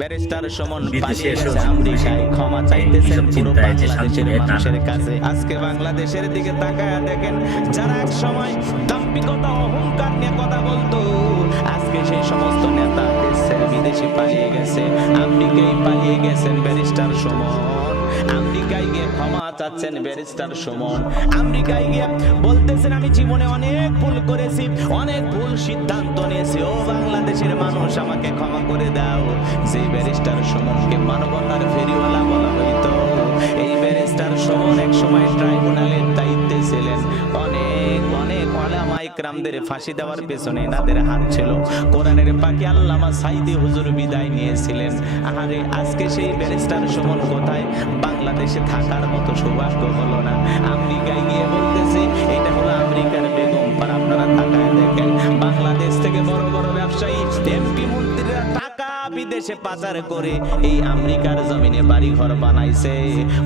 Barrister Suman পালিয়ে গেছে আমেরিকায়, ক্ষমা চাইতেছেন পুরো বাংলাদেশের মানুষের কাছে। আজকে বাংলাদেশের দিকে তাকায় দেখেন, যারা এক সময় দাম্ভিকতা অহংকার নিয়ে কথা বলতো, আজকে সেই সমস্ত নেতা দেশ ছেড়ে বিদেশে পালিয়ে গেছে, আমেরিকায় পালিয়ে গেছেন ব্যারিস্টার সুমন। আমেরিকায় গিয়ে ক্ষমা চাচ্ছেন ব্যারিস্টার সুমন। আমেরিকায় গিয়ে বলতেছেন, আমি জীবনে অনেক ভুল করেছি, অনেক ভুল সিদ্ধান্ত নিয়েছি, ও বাংলাদেশের মানুষ আমাকে ক্ষমা করে দাও। যে ব্যারিস্টার সুমনকে মানবতার ফেরিওয়ালা বলা হইতো, এই ব্যারিস্টার সুমন এক সময় ট্রাইব্যুনালের দায়িত্বে ছিলেন। অনেক অনেক ওলামা ইকরামদের ফাঁসি দেওয়ার পেছনে এনাদের হাত ছিল। কোরআনের পাখি আল্লামা সাইদি হুজুর বিদায় নিয়েছিলেন। আরে আজকে সেই ব্যারিস্টার সুমন কোথায়? বাংলাদেশে থাকার মতো সৌভাগ্য হলো না, আমেরিকায় গিয়ে বলতেছি এটা হলো আমেরিকার বেগম পাড়া। আপনারা তাকায় দেখেন, বাংলাদেশ থেকে বড় বড় ব্যবসায়ী, এমপি, মন্ত্রীরা টাকা বিদেশে পাচার করে এই আমেরিকার জমিনে বাড়ি ঘর বানাইছে।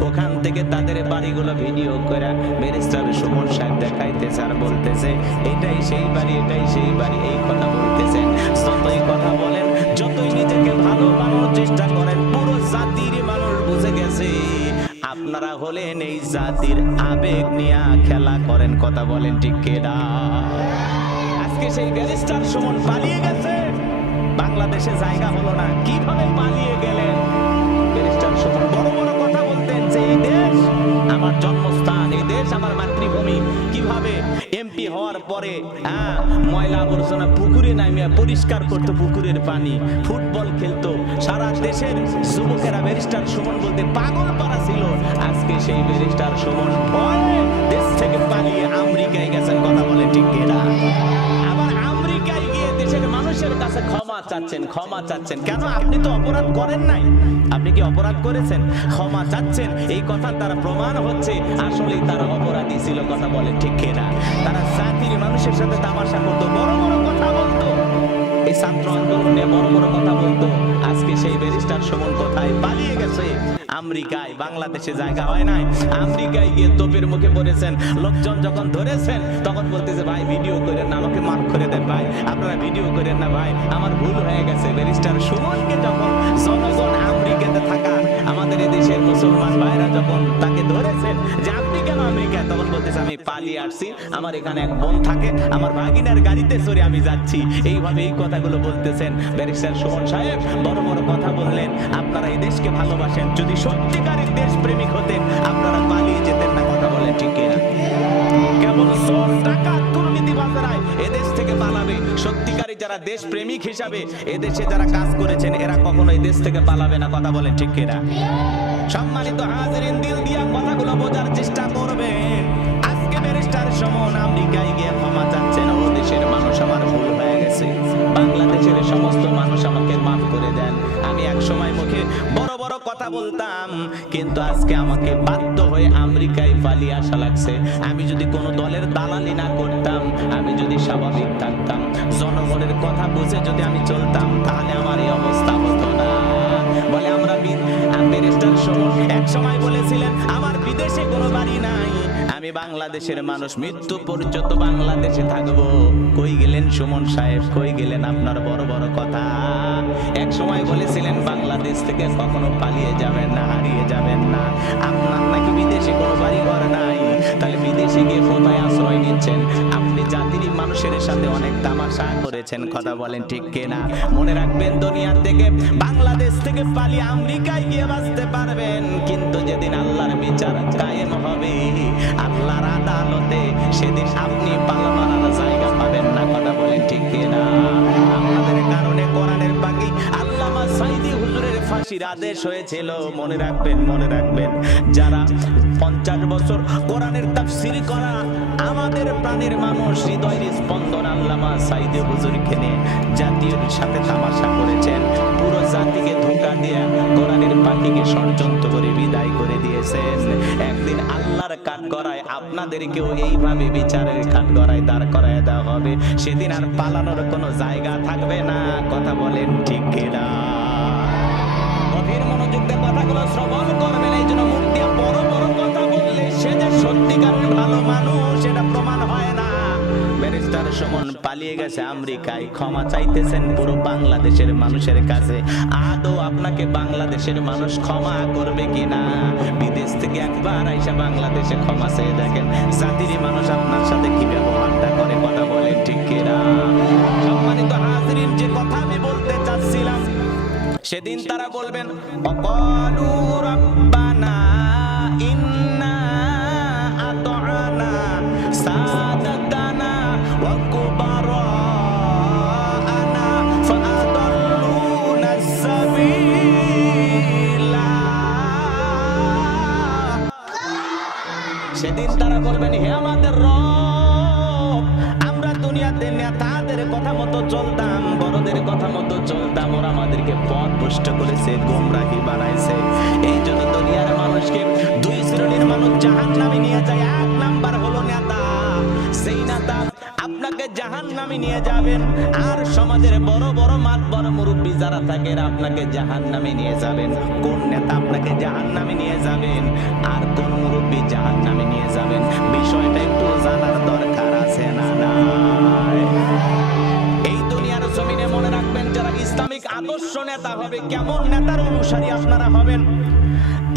ওখান থেকে তাদের বাড়িগুলো ভিডিও করে ব্যারিস্টার সুমন সাহেব দেখাইতেছে আর বলতেছে এটাই সেই বাড়ি, এটাই সেই বাড়ি, এই কথা বলতেছেন। যতই কথা বলেন, যতই নিজেকে ভালো বানানোর চেষ্টা করেন, পুরো জাতির মানুষ বুঝে গেছে আপনারা হলেন এই জাতির আবেগ নিয়ে খেলা করেন। কথা বলেন ঠিক কিনা? আজকে সেই ব্যারিস্টার সুমন পালিয়ে গেছে, বাংলাদেশে জায়গা হলো না। কিভাবে পালিয়ে গেলেন? ব্যারিস্টার সুমন বড় বড় কথা বলতেন যে এই দেশ আমার জন্মস্থান, এই দেশ আমার মাতৃভূমি। কিভাবে এমপি হওয়ার পরে ময়লা আবর্জনা পুকুরে নামিয়ে পরিষ্কার করতো, পুকুরের পানি, ফুটবল খেলতো, সারা দেশের যুবকেরা ব্যারিস্টার সুমন বলতে পাগল পারা ছিল। আজকে সেই ব্যারিস্টার সুমন ভয়ে দেশ থেকে পালিয়ে আমেরিকায় গেছেন। কথা বলে ঠিক কিনা? আবার আমেরিকায় গিয়ে দেশের মানুষের কাছে ক্ষমা চাচ্ছেন। ক্ষমা চাচ্ছেন কেন? আপনি তো অপরাধ করেন নাই। আপনি কি অপরাধ করেছেন? ক্ষমা চাচ্ছেন, এই কথা তারা প্রমাণ হচ্ছে আসলেই তারা অপরাধী ছিল। কথা বলে ঠিক কিনা? তারা জাতির মানুষের সাথে তামাশা করতো, বড় বড় কথা বলতো, এই ছাত্র আন্দোলন নিয়ে বড় বড় কথা বলতো। আজকে সেই ব্যারিস্টার সুমন কোথায়? পালিয়ে গেছে আমেরিকায়। বাংলাদেশে জায়গা হয় নাই, আমেরিকায় গিয়ে তোপের মুখে পড়েছেন। লোকজন যখন ধরেছেন তখন বলতেছে ভাই ভিডিও করেন না, আমাকে মাফ করে দেন ভাই, আপনারা ভিডিও করেন না ভাই, আমার ভুল হয়ে গেছে। ব্যারিস্টার সুমনকে যখন জনগণ আমেরিকাতে থাকা আমাদের দেশের মুসলমান ভাইরা যখন তাকে ধরেছেন যে আপনি কেন আমেরিকায়, তখন বলতেছে আমি পালিয়ে আসছি, আমার এখানে এক বোন থাকে, আমার ভাগিনার গাড়িতে চড়ে আমি যাচ্ছি। এইভাবে এই কথাগুলো বলতেছেন। ব্যারিস্টার সুমন সাহেব বড় বড় কথা বললেন, আপনারা এই দেশকে ভালোবাসেন, যদি সত্যিকারের দেশ প্রেমিক হতেন আপনারা পালিয়ে যেতেন না। কথা বলেন ঠিক কিনা? কেবল চোর, ডাকাত, দুর্নীতিবাজরাই এদেশ থেকে পালাবে। সত্যিকারী যারা দেশ প্রেমিক হিসাবে এদেশে যারা কাজ করেছেন এরা কখনো এই দেশ থেকে পালাবে না। কথা বলেন ঠিক কিনা? সম্মানিত হাজিরিন, দিল দিয়া কথাগুলো বোঝার চেষ্টা করবেন। আজকে ব্যারিস্টার সুমন আমেরিকায় গিয়ে ক্ষমা চাচ্ছেন, ও দেশের মানুষ আমার ভুল হয়ে গেছে, বাংলাদেশের সমস্ত মানুষ আমাকে মাফ করে দেন। আমি এক সময় মুখে বড় বড় কথা বলতাম, কিন্তু আজকে আমাকে বাধ্য হয়ে আমেরিকায় পালিয়ে আসা লাগছে। আমি যদি কোনো দলের দালালি না করতাম, আমি যদি স্বাভাবিক থাকতাম, জনগণের কথা বুঝে যদি আমি চলতাম, তাহলে আমার এই অবস্থা হতো না। বলে আমরা ব্যারিস্টার সুমন এক সময় বলেছিলেন আমার বিদেশে কোনো বাড়ি নাই, আমি বাংলাদেশের মানুষ, মৃত্যু পর্যন্ত বাংলাদেশে থাকবো। কই গেলেন সুমন সাহেব? কই গেলেন আপনার বড় বড় কথা? এক সময় বলেছিলেন বাংলাদেশ থেকে কখনো পালিয়ে যাবেন না, হারিয়ে যাবেন না। আপনার নাকি বিদেশে কোনো বাড়ি ঘর নাই, তাহলে বিদেশে গিয়ে কোথায় আশ্রয় নিচ্ছেন? আপনি জাতির মানুষের সাথে অনেক তামাশা করেছেন। কথা বলেন ঠিক কিনা? মনে রাখবেন, দুনিয়া থেকে বাংলাদেশ থেকে পালিয়ে আমেরিকায় গিয়ে বাঁচতে পারবেন, কিন্তু যেদিন আল্লাহর বিচার কায়েম হবে, আল্লাহর আদালতে, সেদিন আপনি পালাবার জায়গা পাবেন না। কথা বলেন ঠিক কিনা? আপনাদের কারণে কোরআনের পাখি আল্লামা সাইদি হুজুরের ফাঁসির আদেশ হয়েছিল। মনে রাখবেন, মনে রাখবেন, যারা 50 বছর কোরআনের তাফসীর করা আমাদের প্রাণের মানুষ, হৃদয়ের স্পন্দন আল্লামা সাইদি হুজুরকে নিয়ে জাতির সাথে তামাশা করেছেন, পুরো জাতিকে ধোঁকা দিয়ে কোরআনের পাখিকে ষড়যন্ত্র করে বিদায় করে দিয়েছেন। একদিন আল্লাহর কাঠগড়ায় আপনাদেরকেও এইভাবে বিচারের কাঠগড়ায় দাঁড় করায় দেওয়া হবে, সেদিন আর পালানোর কোনো জায়গা থাকবে না। কথা বলেন ঠিক কিনা? গভীর মনোযোগ দিয়ে কথাগুলো শ্রবণ করবেন। এই জন্য মুখ দিয়ে বড় বড় কথা বললে সে যে সত্যিকারের ভালো মানুষ এটা প্রমাণ হয় না। ব্যারিস্টার সুমন পালিয়ে গেছে আমেরিকায়, ক্ষমা চাইতেছেন পুরো বাংলাদেশের মানুষের কাছে। আদৌ আপনাকে বাংলাদেশের মানুষ ক্ষমা করবে কিনা? বিদেশ থেকে একবার আইসা বাংলাদেশে ক্ষমা চেয়ে দেখেন, জাতির মানুষ আপনার সাথে কি ব্যবহারটা করে, কথা বলেন ঠিক কিনা? সম্মানিত হাজিরিন, যে কথা আমি বলতে চাচ্ছিলাম, সেদিন তারা বলবেন অকালু রাব্বানা ইন্না আতআনা সাদাতানা ওয়া কুবারানা ফাআদাল্লুনা সাবিলা। সেদিন তারা বলবেন হে আমাদের রব, আমরা দুনিয়াতে নেতাদের কথা মতো চলতাম, বড়দের কথা মতো চলতাম, ওরা আমাদেরকে পথ ভ্রষ্ট করেছে, গোমরাহি বানাইছে। এই জন্য দুনিয়ার মানুষকে দুই শ্রেণীর মানুষ জাহান্নামে নিয়ে যায়। এক নাম্বার হলো নেতা, সেই নেতা আপনাকে জাহান্নামে নিয়ে যাবেন, আর সমাজের বড় বড় মাতবর মুরব্বী যারা থাকে আপনাকে জাহান্নামে নিয়ে যাবেন। কোন নেতা আপনাকে জাহান্নামে নিয়ে যাবেন আর কোন মুরব্বী জাহান্নামে নিয়ে যাবেন, বিষয়টা একটু জানার দরকার আছে না? এই দুনিয়ার জমিনে মনে রাখবেন, যারা ইসলামিক আদর্শ নেতা হবে, কেমন নেতার অনুসারী আপনারা হবেন?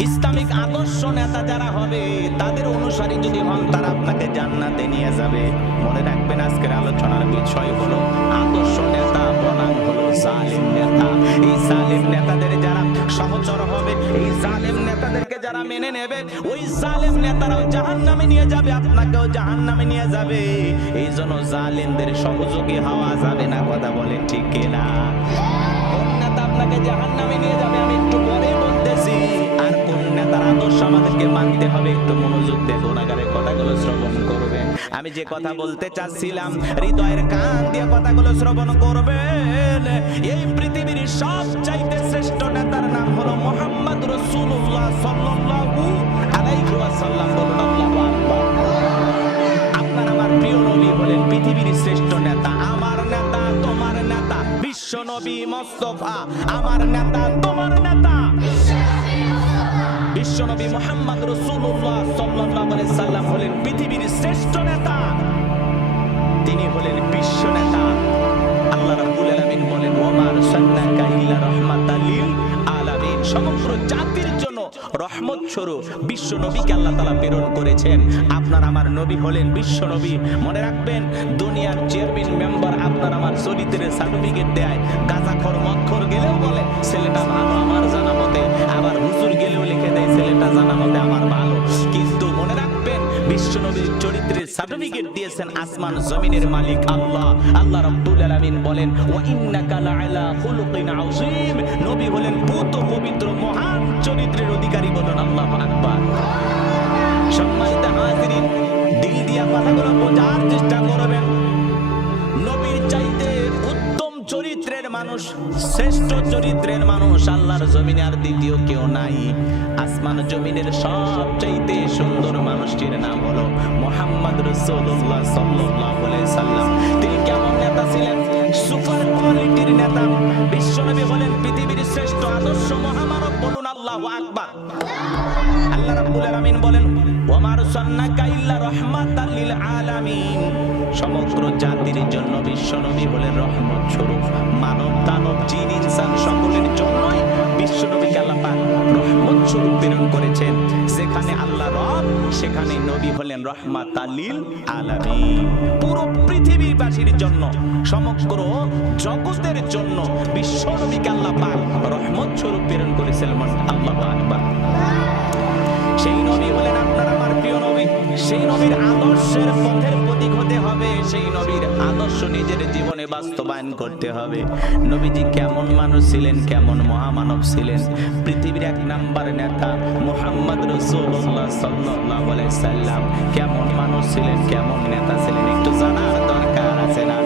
ইসলামিক আদর্শ নেতা যারা হবে, তাদের অনুসারী যদি হন, তারা আপনাকে জান্নাতে নিয়ে যাবে। মনে রাখবেন, আজকের আলোচনার বিষয় হলো আদর্শ নেতা বনাম হলো জালিম নেতা। এই জালিম নেতাদের যারা সহচর হবে, এই জালিম নেতাদেরকে যারা মেনে নেবে, ওই জালিম নেতারাও জাহান্নামে নিয়ে যাবে, আপনাকেও জাহান্নামে নিয়ে যাবে। এই জন্য জালিমদের সহযোগী হওয়া যাবে না, কথা বলেন ঠিক কিনা? কোন নেতা আপনাকে জাহান্নামে নিয়ে যাবে আমি একটু পরে বলতেছি, আর কোন নেতার আদর্শ আমাদেরকে মানতে হবে একটু মনোযোগ দিয়ে গুনাহগারের কথাগুলো শ্রবণ করবেন। আমি যে কথা বলতে চাচ্ছিলাম, হৃদয়ের কান দিয়ে কথাগুলো শ্রবণ করবেন। এই পৃথিবীর সবচাইতে শ্রেষ্ঠ নেতার নাম হলো মুহাম্মদ রাসূলুল্লাহ সাল্লাল্লাহু আলাইহি ওয়াসাল্লাম। বলুন আল্লাহু আকবার। আপনার আমার প্রিয় নবী হলেন পৃথিবীর শ্রেষ্ঠ নেতা, আমার নেতা, তোমার নেতা বিশ্ব নবী মুস্তাফা, আমার নেতা, তোমার নেতা বিশ্ব নবী মুহাম্মদ রাসূলুল্লাহ সাল্লাল্লাহু আলাইহি সাল্লাম হলেন পৃথিবীর শ্রেষ্ঠ নেতা, তিনি হলেন বিশ্ব নেতা। আল্লাহ রাব্বুল আলামিন বলেন ওয়া আরসালনাকা ইল্লা রাহমাতাল লিল আলামিন, সমগ্র জাতির জন্য রহমত স্বরূপ বিশ্ব নবীকে আল্লাহ তাআলা প্রেরণ করেছেন। আপনার আমার নবী হলেন বিশ্ব নবী। মনে রাখবেন, দুনিয়ার চেয়ারম্যান মেম্বার আপনার আমার চরিত্রের সার্টিফিকেট দেয়, গাঁজাখোর মদখোর গেলেও বলে ছেলেটা ভালো আমার জানা মতে, আবার হুজুর গেলেও লিখে দেয় ছেলেটা জানা মতে আমার ভালো। কিন্তু মনে রাখবেন, বিশ্ব নবীর চরিত্রের সার্টিফিকেট দিয়েছেন আসমান জমিনের মালিক আল্লাহ। আল্লাহ রাব্বুল আলামিন বলেন ওয়া ইন্নাকা লাআলা খুলুকিন আযীম, নবী হলেন পুত পবিত্র মহান চরিত্রের অধিকারী। বলুন আল্লাহু আকবার। সম্মানিত হাজিরিন, দিল দিয়া কথাগুলো বোঝার চেষ্টা করবেন। নবীর চাইতে উত্তম চরিত্রের মানুষ, শ্রেষ্ঠ চরিত্রের মানুষ আল্লাহর জমিনে আর দ্বিতীয় কেউ নাই। আসমান জমিনের সবচাইতে সুন্দর মানুষটির নাম হলো মুহাম্মদ রাসূলুল্লাহ সাল্লাল্লাহু আলাইহি সাল্লাম। তিনি কেমন নেতা ছিলেন? সুপার কোয়ালিটির নেতা। বিশ্বনবী বলেন পৃথিবীর শ্রেষ্ঠ আদর্শ মহামানব। বলুন আল্লাহু আকবার। আল্লাহ রাব্বুল আলামিন বলেন ওয়া মা আরসালনাকা ইল্লা রাহমাতাল লিল আলামিন, সমগ্র জাতির জন্য বিশ্বনবী হলেন রহমত স্বরূপ। মানব দানব জিন ইনসান সকলের জন্যই বিশ্বনবীকে আল্লাহ পাক রহমত স্বরূপ প্রেরণ করেছেন। যেখানে আল্লাহ রব, সেখানে নবী হলেন রহমাতাল লিল আলামিন। পুরো পৃথিবীবাসীর জন্য, সমগ্র জগতের জন্য বিশ্বনবীকে আল্লাহ পাক রহমত স্বরূপ প্রেরণ করেছেন। আল্লাহু আকবার। সেই নবী হলেন আপনার আমার প্রিয় নবী। সেই নবীর আদর্শের পথের প্রতীক হতে হবে, সেই নবীর আদর্শ নিজের জীবনে বাস্তবায়ন করতে হবে। নবীজি কেমন মানুষ ছিলেন, কেমন মহামানব ছিলেন? পৃথিবীর এক নাম্বার নেতা মুহাম্মদ রাসূলুল্লাহ সাল্লাল্লাহু আলাইহি সাল্লাম কেমন মানুষ ছিলেন, কেমন নেতা ছিলেন, একটু জানার দরকার আছে না?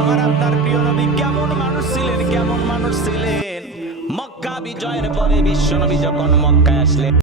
আমার আপনার প্রিয় নবী কেমন মানুষ ছিলেন, কেমন মানুষ ছিলেন? মক্কা বিজয়ের পরে বিশ্বনবী যখন মক্কায় আসলেন,